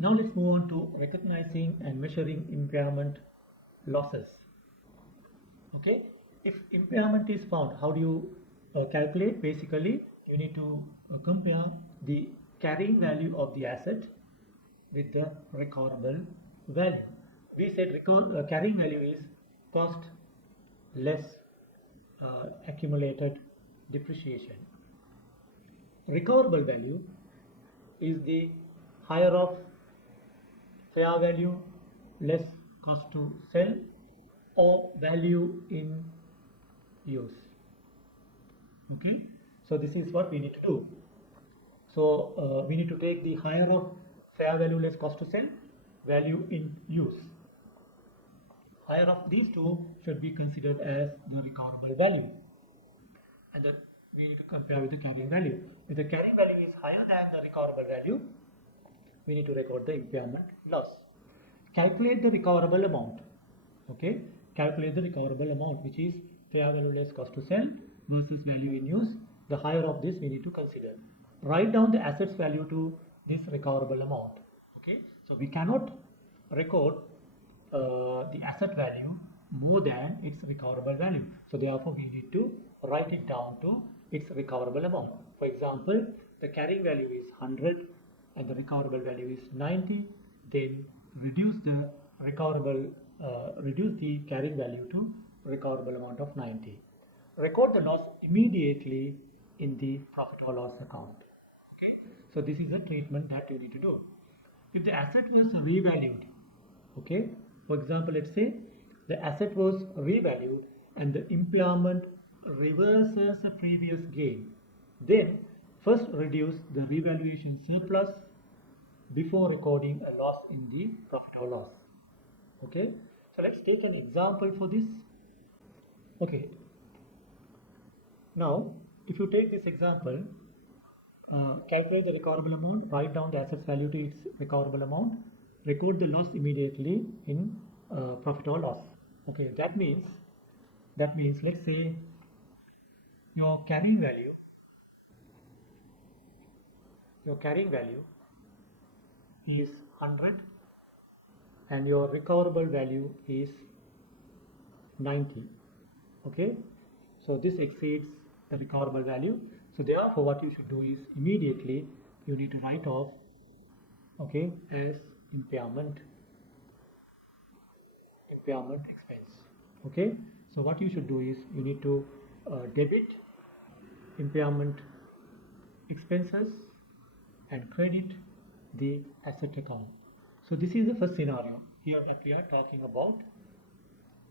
Now let's move on to recognizing and measuring impairment losses. Okay, if impairment is found, how do you calculate? Basically, you need to compare the carrying value of the asset with the recoverable value. We said carrying value is cost less accumulated depreciation. Recoverable value is the higher of fair value less cost to sell or value in use. Okay, so this is what we need to do. So we need to take the higher of fair value less cost to sell, value in use. Higher of these two should be considered as the recoverable value, and that we need to compare with the carrying value. If the carrying value is higher than the recoverable value, we need to record the impairment loss. Calculate the recoverable amount. Okay, calculate the recoverable amount, which is fair value less cost to sell versus value in use. The higher of this we need to consider. Write down the assets value to this recoverable amount. Okay, so we cannot record the asset value more than its recoverable value. So therefore we need to write it down to its recoverable amount. For example, the carrying value is 100 and the recoverable value is 90. Then reduce the carrying value to recoverable amount of 90. Record the loss immediately in the profit or loss account. Okay, so this is the treatment that you need to do. If the asset was revalued, okay, for example, let's say the asset was revalued and the impairment reverses a previous gain, then first reduce the revaluation surplus before recording a loss in the profit or loss. Okay, so let's take an example for this. Okay, now if you take this example, calculate the recoverable amount, write down the assets value to its recoverable amount, record the loss immediately in profit or loss. Okay, that means let's say your carrying value is 100 and your recoverable value is 90. Okay, so this exceeds the recoverable value. So therefore what you should do is immediately you need to write off, okay, as impairment expense. Okay, so what you should do is you need to debit impairment expenses and credit the asset account. So this is the first scenario here that we are talking about.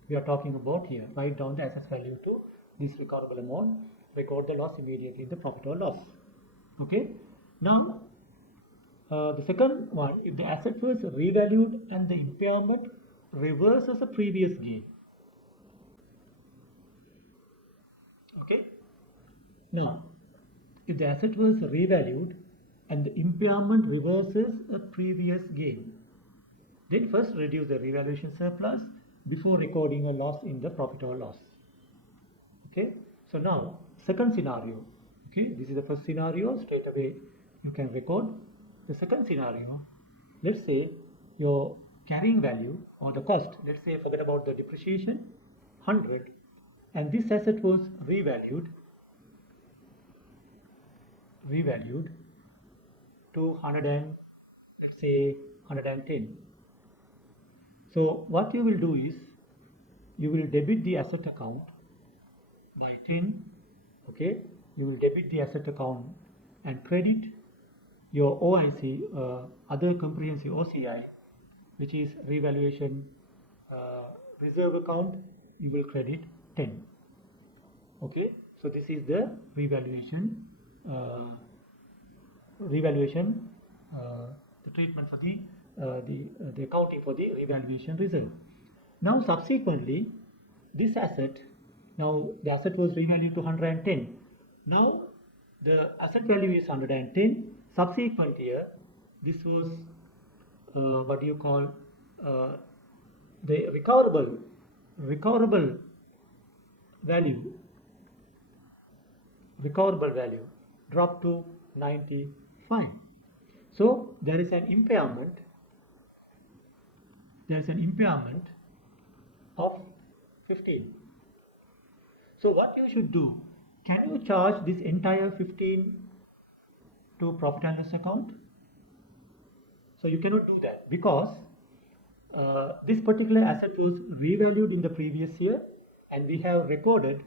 Here, write down the assets value to this recoverable amount, record the loss immediately in the profit or loss. Okay, now the second one, if the asset was revalued and the impairment reverses a previous gain. Okay, now if the asset was revalued and the impairment reverses a previous gain, then first reduce the revaluation surplus before recording a loss in the profit or loss. Okay, so now second scenario. Okay, this is the first scenario, straight away you can record. The second scenario, let's say your carrying value or the cost, let's say forget about the depreciation, 100, and this asset was revalued to 100 and let's say 110. So what you will do is you will debit the asset account by 10. Okay, you will debit the asset account and credit your OIC, other comprehensive OCI, which is revaluation reserve account. You will credit 10. Okay, so this is the revaluation the treatment for the accounting for the revaluation reserve. Now subsequently this asset, now the asset was revalued to 110. Now the asset value is 110. Subsequent year this was what do you call the recoverable value dropped to 95. So there is an impairment there is an impairment of 15. So what you should do, can you charge this entire 15 to profit and loss account? So you cannot do that because this particular asset was revalued in the previous year and we have recorded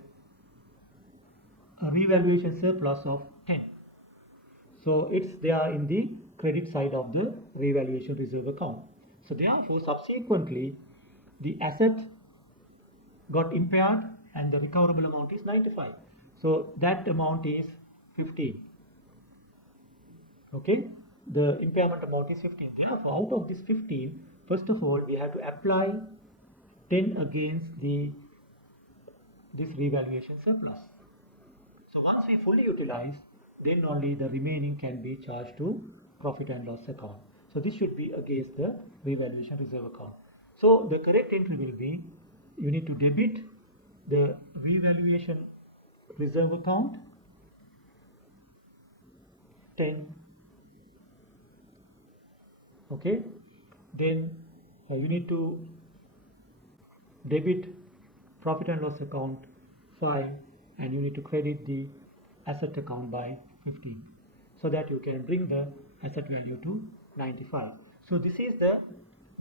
a revaluation surplus of 10. So it's there in the credit side of the revaluation reserve account. So therefore subsequently the asset got impaired and the recoverable amount is 95. So that amount is 15. Okay, the impairment amount is 15. Therefore out of this 15, first of all we have to apply 10 against this revaluation surplus. So once we fully utilize, then only the remaining can be charged to profit and loss account. So this should be against the revaluation reserve account. So the correct entry will be, you need to debit the revaluation reserve account 10. Okay, then you need to debit profit and loss account 5, and you need to credit the asset account by 15, so that you can bring the asset value to 95. So this is the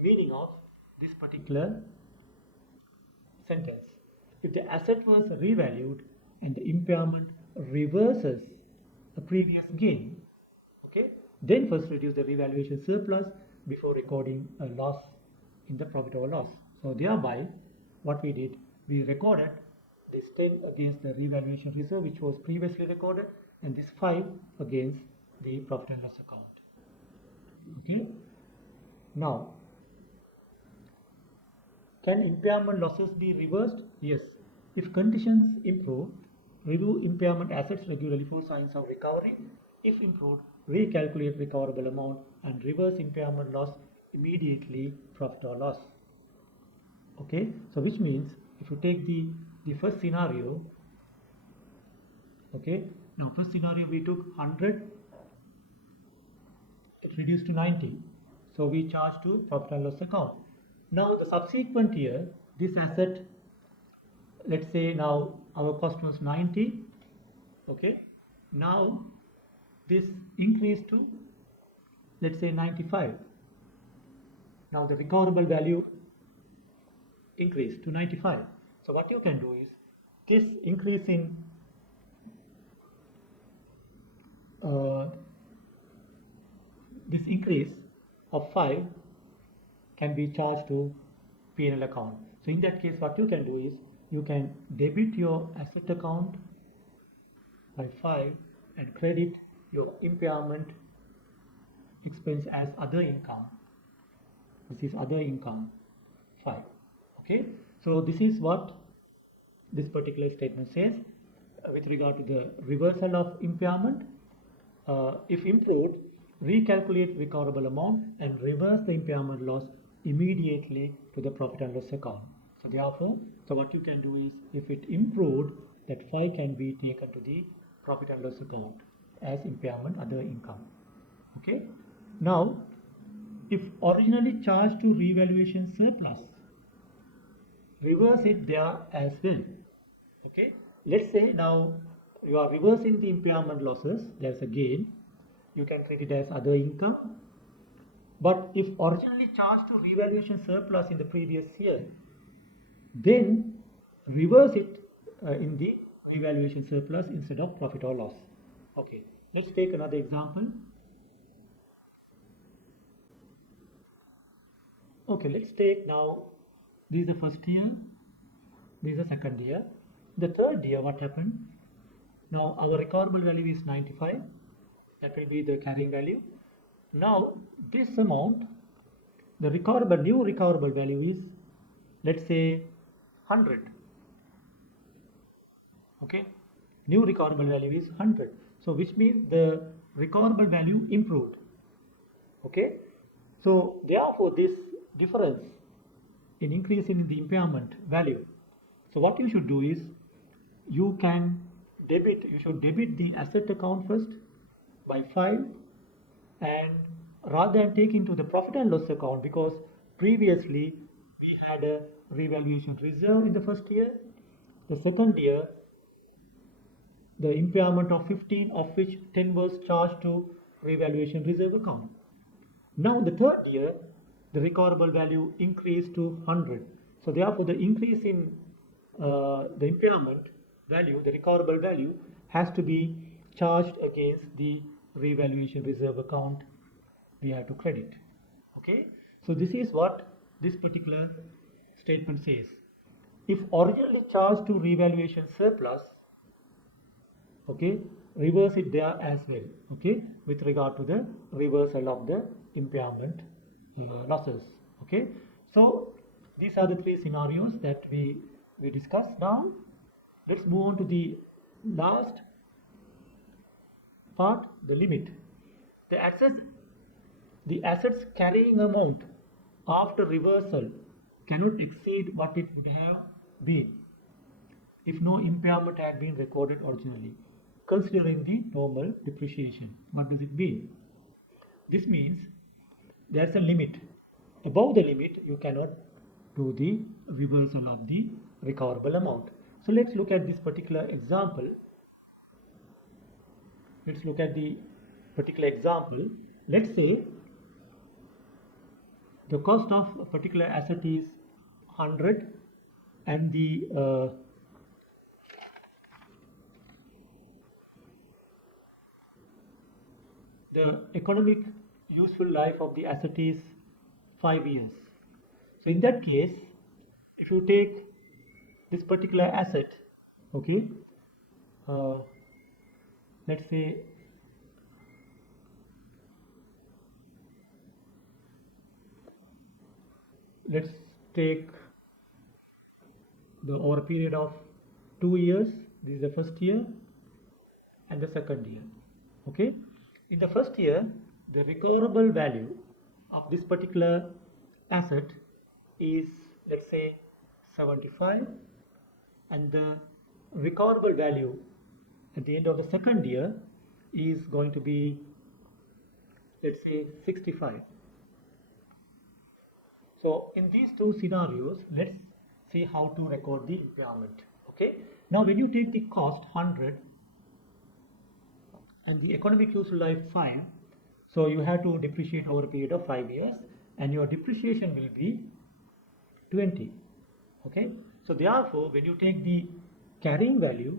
meaning of this particular sentence. If the asset was revalued and the impairment reverses a previous gain, okay, then first reduce the revaluation surplus before recording a loss in the profit or loss. So thereby what we did, we recorded this 10 against the revaluation reserve which was previously recorded, and this 5 against the profit and loss account. Okay. Now, can impairment losses be reversed? Yes. If conditions improve, review impairment assets regularly for signs of recovery. If improved, recalculate recoverable amount and reverse impairment loss immediately, profit or loss. Okay. So which means if you take the first scenario, okay, now first scenario we took 100, it reduced to 90, so we charge to profit and loss account. Now the subsequent year, this asset, let's say now our cost was 90, okay, now this increased to, let's say, 95. Now the recoverable value increased to 95. So what you can do is, this increase in this increase of 5 can be charged to P&L account. So in that case what you can do is, you can debit your asset account by 5 and credit your impairment expense as other income. This is other income 5. Okay, so this is what this particular statement says with regard to the reversal of impairment. If improved, recalculate recoverable amount and reverse the impairment loss immediately to the profit and loss account. So therefore, so what you can do is, if it improved, that 5 can be taken to the profit and loss account as impairment other income. Okay. Now, if originally charged to revaluation surplus, reverse it there as well. Okay. Let's say now you are reversing the impairment losses, there's a gain, you can treat it as other income. But if originally charged to revaluation surplus in the previous year, then reverse it in the revaluation surplus instead of profit or loss. Okay, let's take another example. Okay, let's take now, this is the first year, this is the second year. The third year, what happened? Now our recoverable value is 95, that will be the carrying value. Now this amount, the new recoverable value is, let's say, 100. Okay, new recoverable value is 100. So which means the recoverable value improved. Okay, so therefore this difference in increase in the impairment value. So what you should do is, you should debit the asset account first by 5, and rather than take into the profit and loss account, because previously we had a revaluation reserve in the first year. The second year, the impairment of 15, of which 10 was charged to revaluation reserve account. Now the third year, the recoverable value increased to 100. So therefore the increase in the impairment value, the recoverable value, has to be charged against the revaluation reserve account we have to credit. Okay, so this is what this particular statement says. If originally charged to revaluation surplus, okay, reverse it there as well, okay, with regard to the reversal of the impairment losses. Okay, so these are the three scenarios that we discussed. Now let's move on to the last part, the limit. The assets carrying amount after reversal cannot exceed what it would have been if no impairment had been recorded originally, considering the normal depreciation. What does it mean? This means there's a limit. Above the limit, you cannot do the reversal of the recoverable amount. So let's look at this particular example. Let's look at the particular example. Let's say the cost of a particular asset is 100 and the economic useful life of the asset is 5 years. So in that case, if you take this particular asset, okay, let's say let's take the over a period of 2 years. This is the first year and the second year. Okay, in the first year, the recoverable value of this particular asset is, let's say, 75, and the recoverable value at the end of the second year is going to be, let's say, 65. So in these two scenarios, let's see how to record the impairment. Okay, now when you take the cost 100 and the economic useful life 5, so you have to depreciate over a period of 5 years, and your depreciation will be 20. Okay, so therefore when you take the carrying value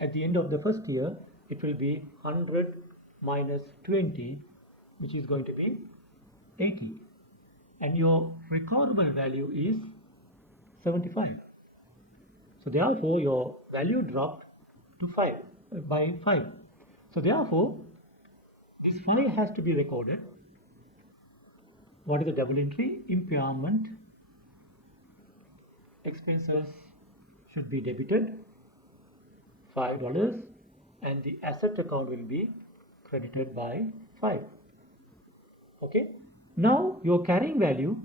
at the end of the first year, it will be 100 minus 20, which is going to be 80, and your recoverable value is 75. So therefore your value dropped to 5 by 5. So therefore this 5 has to be recorded. What is the double entry? Impairment expenses should be debited $5, and the asset account will be credited by 5. Okay, now your carrying value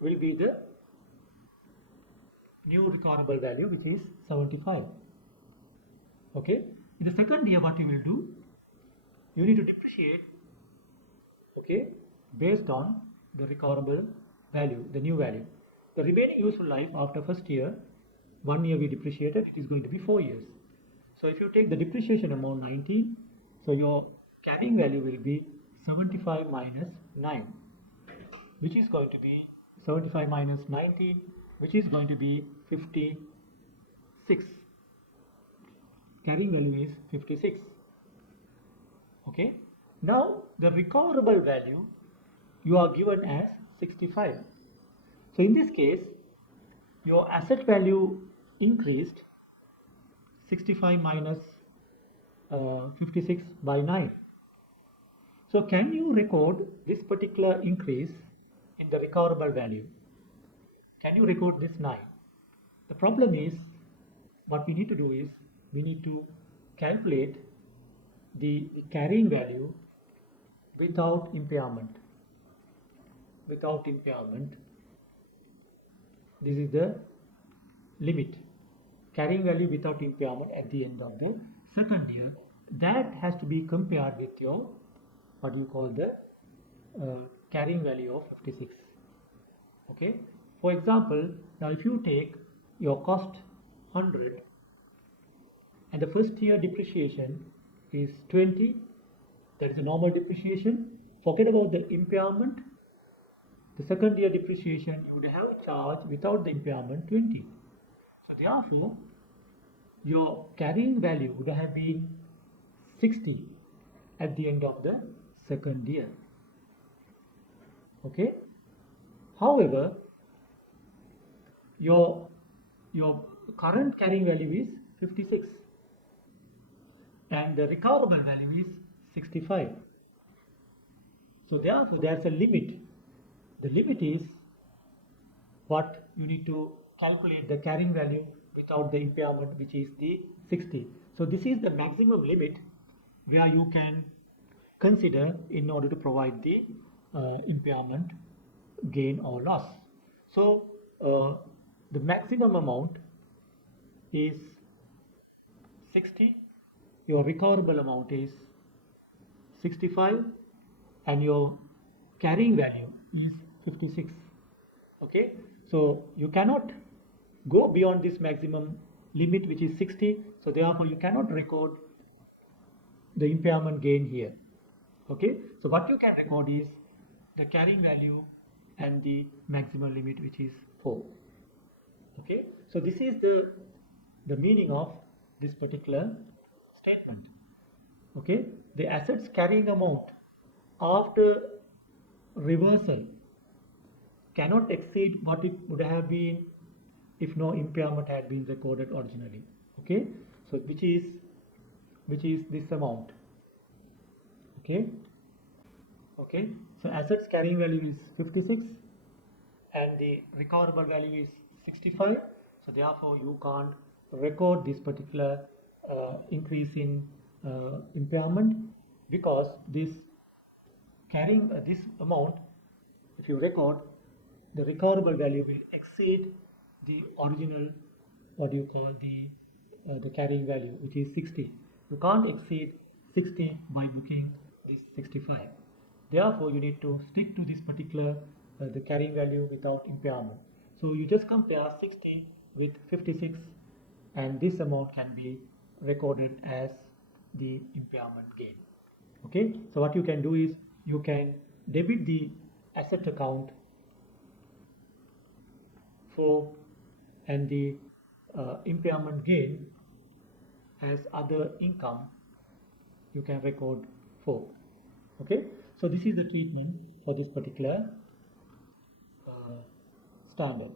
will be the new recoverable value, which is 75. Okay, in the second year, what you will do, you need to depreciate, okay, based on the recoverable value, the new value. The remaining useful life after first year, 1 year we depreciated, it is going to be 4 years. So if you take the depreciation amount 19, so your carrying value will be 75 minus 9, which is going to be 75 minus 19, which is going to be 56. Carrying value is 56. Okay, now the recoverable value you are given as 65. So in this case, your asset value increased 65 minus 56 by 9. So can you record this particular increase in the recoverable value? Can you record this 9? The problem is, what we need to do is, we need to calculate the carrying value without impairment. Without impairment, this is the limit. Carrying value without impairment at the end of the second year, that has to be compared with your, what you call the carrying value of 56. Okay, for example, now if you take your cost 100 and the first year depreciation is 20, that is a normal depreciation. Forget about the impairment. The second year depreciation you would have charged without the impairment 20. So therefore, your carrying value would have been 60 at the end of the second year. Okay. However, your your current carrying value is 56 and the recoverable value is 65. So therefore, there's a limit. The limit is what you need to calculate the carrying value without the impairment, which is the 60. So this is the maximum limit where you can consider in order to provide the impairment gain or loss. So the maximum amount is 60, your recoverable amount is 65, and your carrying value is 56. Okay, so you cannot go beyond this maximum limit, which is 60. So therefore, you cannot record the impairment gain here. Okay, so what you can record is the carrying value and the maximum limit, which is 4. Okay, so this is the meaning of this particular statement. Okay, the assets carrying amount after reversal cannot exceed what it would have been if no impairment had been recorded originally. Okay, so which is this amount. Okay, okay, so assets carrying value is 56 and the recoverable value is 65. So therefore, you can't record this particular increase in impairment, because this carrying this amount, if you record, the recoverable value will exceed the original, what do you call, the carrying value, which is 60. You can't exceed 60 by booking this 65. Therefore, you need to stick to this particular the carrying value without impairment. So you just compare 60 with 56, and this amount can be recorded as the impairment gain. Okay, so what you can do is you can debit the asset account for and the impairment gain as other income you can record for. Okay, so this is the treatment for this particular standard.